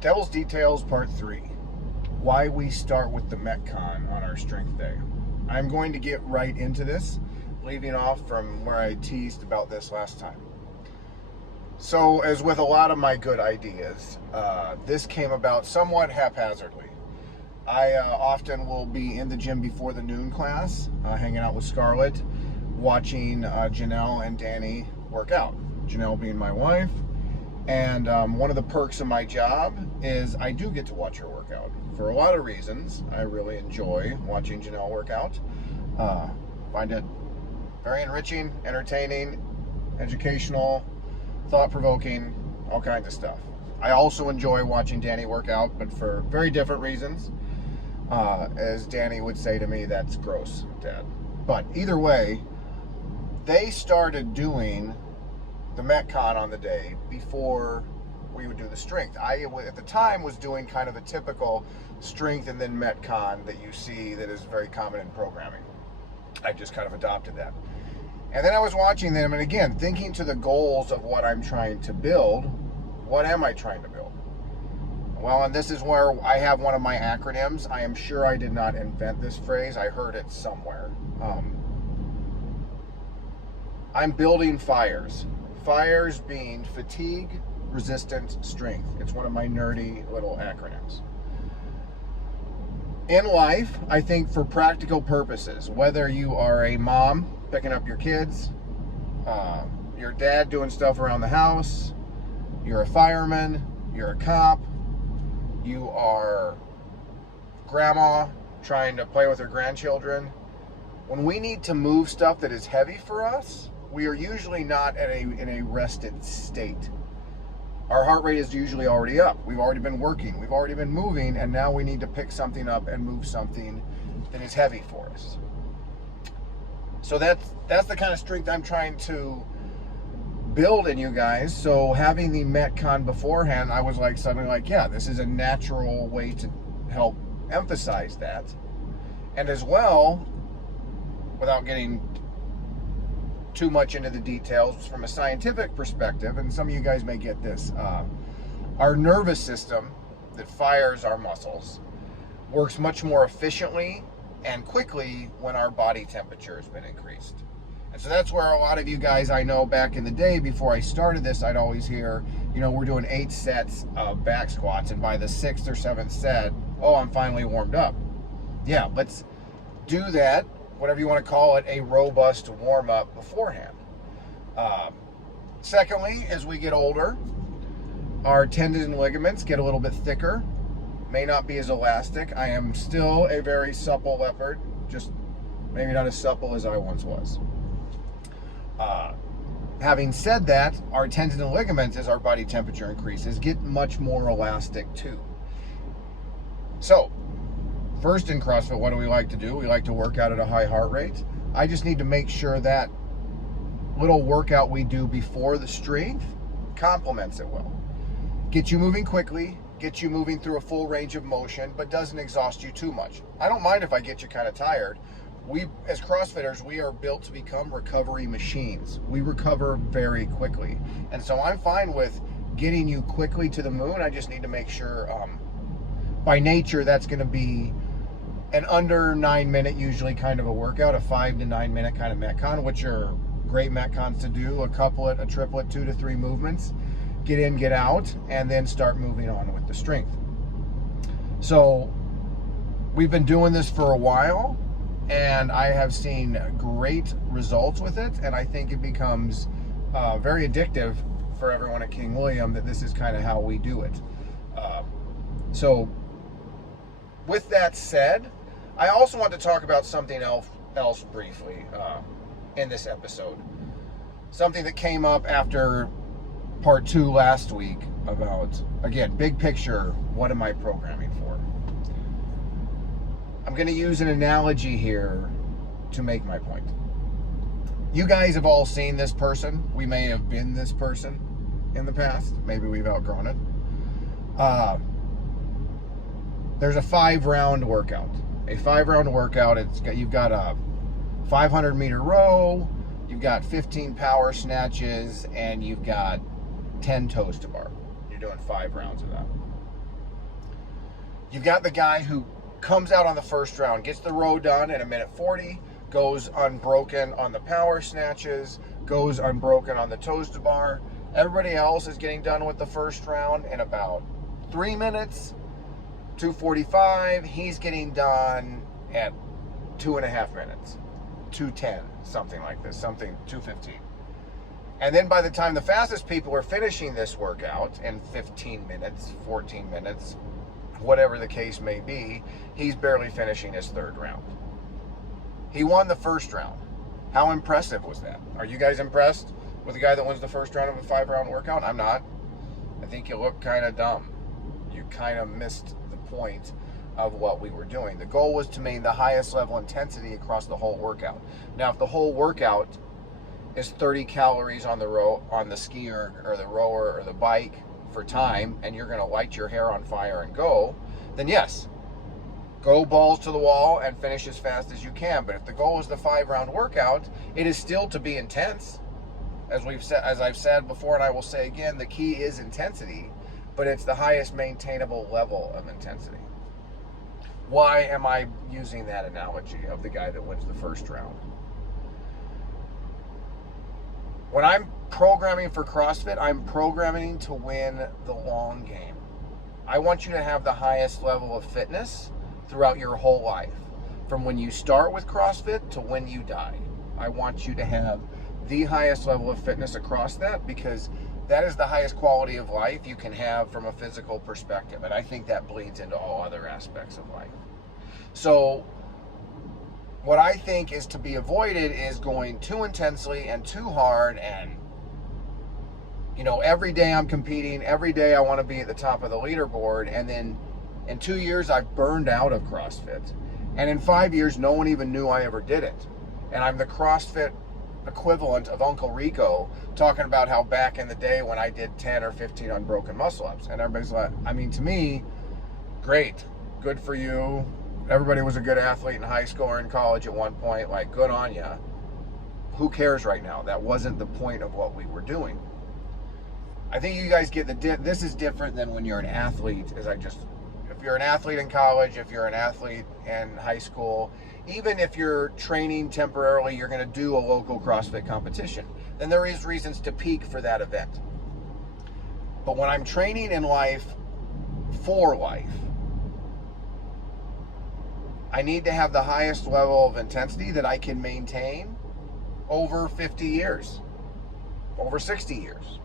Devil's Details Part 3. Why we start with the Metcon on our strength day. I'm going to get right into this, leaving off from where I teased about this last time. So, as with a lot of my good ideas, this came about somewhat haphazardly. I often will be in the gym before the noon class, hanging out with Scarlett, watching Janelle and Danny work out. Janelle being my wife. And one of the perks of my job is I do get to watch her work out. For a lot of reasons, I really enjoy watching Janelle work out. Find it very enriching, entertaining, educational, thought-provoking, all kinds of stuff. I also enjoy watching Danny work out, but for very different reasons. As Danny would say to me, that's gross, Dad. But either way, they started doing the Metcon on the day before we would do the strength. I, at the time, was doing kind of the typical strength and then Metcon that you see that is very common in programming. I just kind of adopted that. And then I was watching them, and again, thinking to the goals of what I'm trying to build. What am I trying to build? Well, and this is where I have one of my acronyms. I am sure I did not invent this phrase. I heard it somewhere. I'm building FIRES. FIRES being fatigue, resistant, strength. It's one of my nerdy little acronyms. In life, I think for practical purposes, whether you are a mom picking up your kids, your dad doing stuff around the house, you're a fireman, you're a cop, you are grandma trying to play with her grandchildren, when we need to move stuff that is heavy for us, we are usually not in a rested state. Our heart rate is usually already up. We've already been working. We've already been moving, and now we need to pick something up and move something that is heavy for us. So that's the kind of strength I'm trying to build in you guys. So having the Metcon beforehand, I was like suddenly like, yeah, this is a natural way to help emphasize that. And as well, without getting too much into the details from a scientific perspective, and some of you guys may get this, our nervous system that fires our muscles works much more efficiently and quickly when our body temperature has been increased. And so that's where a lot of you guys, I know back in the day before I started this, I'd always hear, you know, we're doing 8 sets of back squats, and by the 6th or 7th set, oh, I'm finally warmed up. Yeah, let's do that, whatever you want to call it, a robust warm-up beforehand. Secondly, as we get older, our tendons and ligaments get a little bit thicker, may not be as elastic. I am still a very supple leopard, just maybe not as supple as I once was. Having said that, our tendons and ligaments, as our body temperature increases, get much more elastic too. So, first in CrossFit, what do we like to do? We like to work out at a high heart rate. I just need to make sure that little workout we do before the strength complements it well. Get you moving quickly, get you moving through a full range of motion, but doesn't exhaust you too much. I don't mind if I get you kind of tired. We, as CrossFitters, we are built to become recovery machines. We recover very quickly. And so I'm fine with getting you quickly to the moon. I just need to make sure, by nature, that's going to be an under 9-minute usually kind of a workout, a 5 to 9 minute kind of Metcon, which are great Metcons to do, a couplet, a triplet, 2 to 3 movements, get in, get out, and then start moving on with the strength. So we've been doing this for a while, and I have seen great results with it, and I think it becomes very addictive for everyone at King William that this is kind of how we do it. So with that said, I also want to talk about something else briefly in this episode. Something that came up after part 2 last week about, again, big picture, what am I programming for? I'm going to use an analogy here to make my point. You guys have all seen this person. We may have been this person in the past. Maybe we've outgrown it. There's a 5-round workout. A 5-round workout, you've got a 500-meter row, you've got 15 power snatches, and you've got 10 toes to bar. You're doing 5 rounds of that. You've got the guy who comes out on the first round, gets the row done in 1:40, goes unbroken on the power snatches, goes unbroken on the toes to bar. Everybody else is getting done with the first round in about 3 minutes, 2:45. He's getting done at 2.5 minutes, 2:10, something like this, 2:15. And then by the time the fastest people are finishing this workout in 15 minutes, 14 minutes, whatever the case may be, he's barely finishing his third round. He won the first round. How impressive was that? Are you guys impressed with the guy that wins the first round of a 5-round workout? I'm not. I think you look kind of dumb. You kind of missed the point of what we were doing. The goal was to maintain the highest level intensity across the whole workout. Now, if the whole workout is 30 calories on the skier or the rower or the bike for time, and you're going to light your hair on fire and go, then yes, go balls to the wall and finish as fast as you can. But if the goal is the 5-round workout, it is still to be intense. As I've said before, and I will say again, the key is intensity, but it's the highest maintainable level of intensity. Why am I using that analogy of the guy that wins the first round? When I'm programming for CrossFit, I'm programming to win the long game. I want you to have the highest level of fitness throughout your whole life. From when you start with CrossFit to when you die. I want you to have the highest level of fitness across that, because that is the highest quality of life you can have from a physical perspective. And I think that bleeds into all other aspects of life. So what I think is to be avoided is going too intensely and too hard, and every day I'm competing, every day I want to be at the top of the leaderboard, and then in 2 years I've burned out of CrossFit, and in 5 years no one even knew I ever did it, and I'm the CrossFit equivalent of Uncle Rico talking about how back in the day when I did 10 or 15 unbroken muscle ups, and everybody's like, to me, great, good for you. Everybody was a good athlete in high school or in college at one point, like, good on ya. Who cares right now? That wasn't the point of what we were doing. I think you guys get this is different than when you're an athlete, if you're an athlete in college, if you're an athlete in high school, even if you're training temporarily, you're going to do a local CrossFit competition, then there is reasons to peak for that event. But when I'm training in life, for life, I need to have the highest level of intensity that I can maintain over 50 years, over 60 years.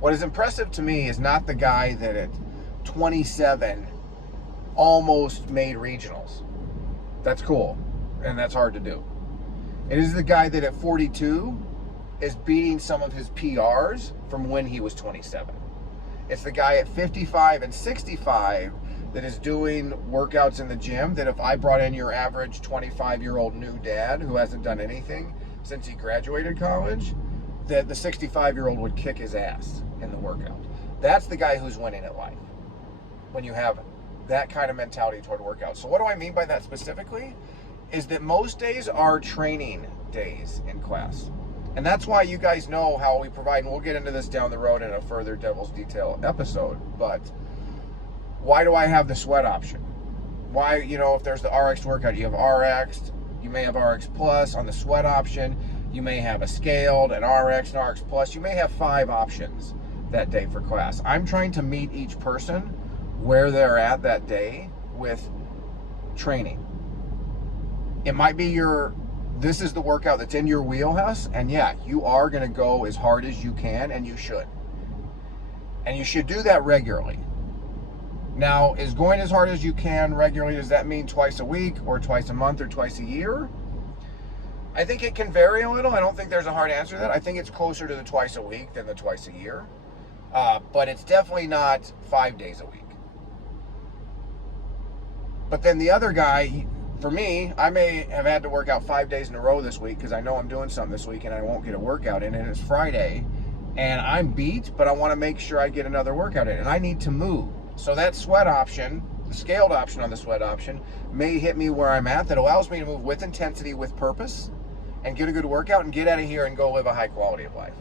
What is impressive to me is not the guy that at 27 almost made regionals. That's cool, and that's hard to do. It is the guy that at 42 is beating some of his PRs from when he was 27. It's the guy at 55 and 65 that is doing workouts in the gym that if I brought in your average 25-year-old new dad who hasn't done anything since he graduated college, that the 65-year-old would kick his ass in the workout. That's the guy who's winning at life, when you have that kind of mentality toward workouts. So what do I mean by that specifically? Is that most days are training days in class. And that's why you guys know how we provide, and we'll get into this down the road in a further Devil's Detail episode, but why do I have the sweat option? Why, if there's the RX workout, you have RX, you may have RX Plus on the sweat option, you may have a scaled, an RX, and RX Plus, you may have 5 options that day for class. I'm trying to meet each person where they're at that day with training. It might be this is the workout that's in your wheelhouse, and yeah, you are going to go as hard as you can, and you should. And you should do that regularly. Now, is going as hard as you can regularly, does that mean twice a week or twice a month or twice a year? I think it can vary a little. I don't think there's a hard answer to that. I think it's closer to the twice a week than the twice a year. But it's definitely not 5 days a week. But then the other guy, for me, I may have had to work out 5 days in a row this week because I know I'm doing something this week and I won't get a workout in, and it's Friday and I'm beat, but I want to make sure I get another workout in, and I need to move. So that sweat option, the scaled option on the sweat option, may hit me where I'm at. That allows me to move with intensity, with purpose, and get a good workout and get out of here and go live a high quality of life.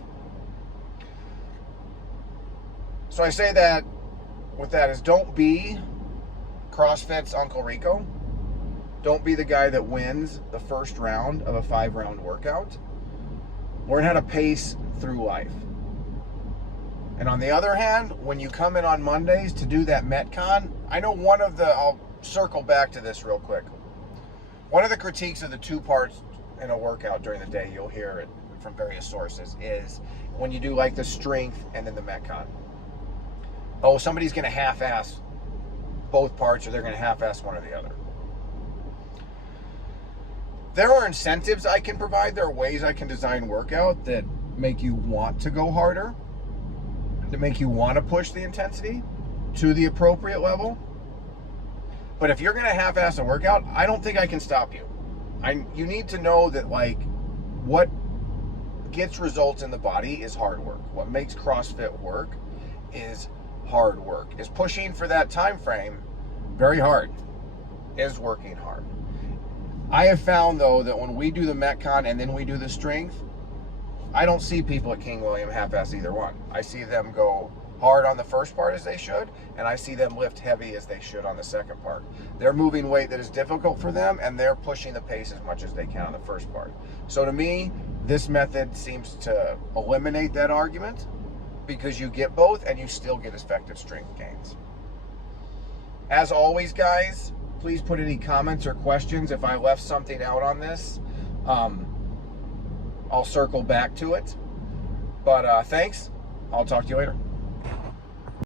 So I say that with that is don't be CrossFit's Uncle Rico. Don't be the guy that wins the first round of a 5-round workout. Learn how to pace through life. And on the other hand, when you come in on Mondays to do that Metcon, I know I'll circle back to this real quick. One of the critiques of the 2 parts in a workout during the day, you'll hear it from various sources, is when you do like the strength and then the Metcon. Oh, somebody's going to half-ass both parts, or they're going to half-ass one or the other. There are incentives I can provide. There are ways I can design workout that make you want to go harder, that make you want to push the intensity to the appropriate level. But if you're going to half-ass a workout, I don't think I can stop you. You need to know that, like, what gets results in the body is hard work. What makes CrossFit work is hard work. Is pushing for that time frame very hard. Is working hard. I have found, though, that when we do the Metcon and then we do the strength, I don't see people at King William half-ass either one. I see them go hard on the first part as they should, and I see them lift heavy as they should on the second part. They're moving weight that is difficult for them, and they're pushing the pace as much as they can on the first part. So to me, this method seems to eliminate that argument, because you get both and you still get effective strength gains. As always, guys, please put any comments or questions. If I left something out on this, I'll circle back to it. But thanks. I'll talk to you later.